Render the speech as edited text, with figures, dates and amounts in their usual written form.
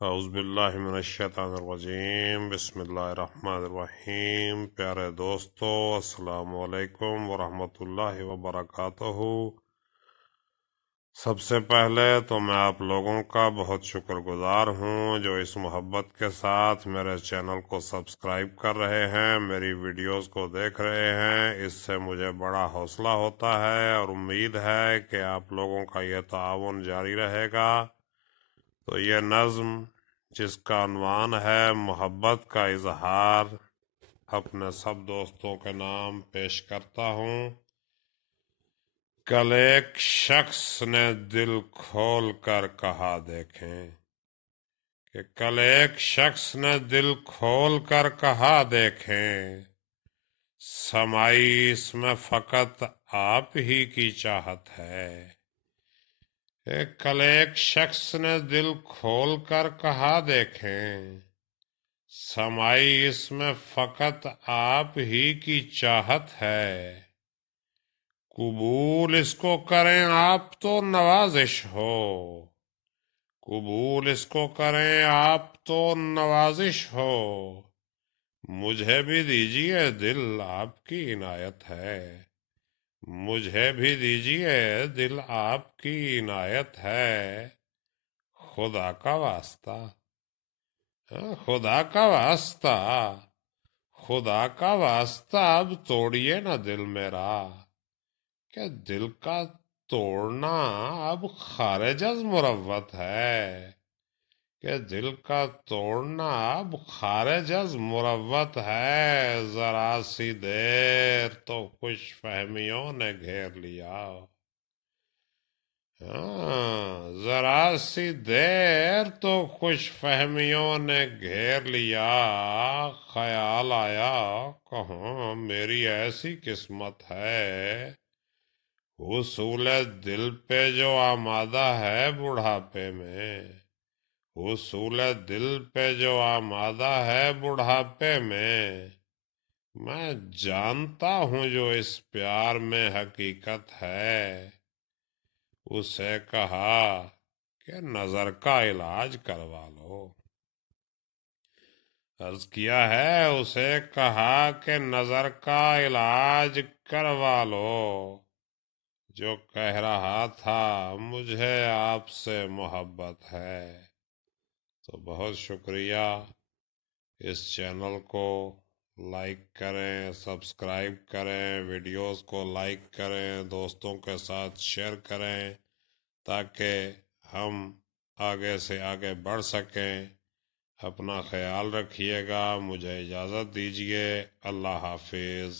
اعوذ باللہ من الشیطان الرجیم، بسم اللہ الرحمن الرحیم۔ پیارے دوستو، السلام علیکم ورحمۃ اللہ وبرکاتہ۔ سب سے پہلے تو میں آپ لوگوں کا بہت شکر گزار ہوں جو اس محبت کے ساتھ میرے چینل کو سبسکرائب کر رہے ہیں، میری ویڈیوز کو دیکھ رہے ہیں۔ اس سے مجھے بڑا حوصلہ ہوتا ہے اور امید ہے کہ آپ لوگوں کا یہ تعاون جاری رہے گا۔ تو یہ نظم جس کا عنوان ہے محبت کا اظہار، اپنے سب دوستوں کے نام پیش کرتا ہوں۔ کل ایک شخص نے دل کھول کر کہا دیکھیں، کہ کل ایک شخص نے دل کھول کر کہا دیکھیں، سمائی اس میں فقط آپ ہی کی چاہت ہے۔ کل ایک شخص نے دل کھول کر کہا دیکھیں، سمائی اس میں فقط آپ ہی کی چاہت ہے۔ قبول اس کو کریں آپ تو نوازش ہو، قبول اس کو کریں آپ تو نوازش ہو۔ مجھے بھی دیجیے دل آپ کی عنایت ہے، مجھے بھی دیجیے دل آپ کی عنایت ہے۔ خدا کا واسطہ، خدا کا واسطہ، خدا کا واسطہ اب توڑیے نہ دل میرا، کہ دل کا توڑنا اب خارج از مروت ہے، کہ دل کا توڑنا اب خارج از مروت ہے۔ ذرا سی دیر تو خوش فہمیوں نے گھیر لیا، ذرا سی دیر تو خوش فہمیوں نے گھیر لیا۔ خیال آیا کہاں میری ایسی قسمت ہے، حصول دل پہ جو آمادہ ہے بڑھاپے میں، حصول دل پہ جو آمادہ ہے بڑھاپے میں جانتا ہوں جو اس پیار میں حقیقت ہے۔ اسے کہا کہ نظر کا علاج کروا لو، عرض کیا ہے اسے کہا کہ نظر کا علاج کروا لو۔ جو کہہ رہا تھا مجھے آپ سے محبت ہے۔ تو بہت شکریہ، اس چینل کو لائک کریں، سبسکرائب کریں، ویڈیوز کو لائک کریں، دوستوں کے ساتھ شیئر کریں تاکہ ہم آگے سے آگے بڑھ سکیں۔ اپنا خیال رکھیے گا، مجھے اجازت دیجیے، اللہ حافظ۔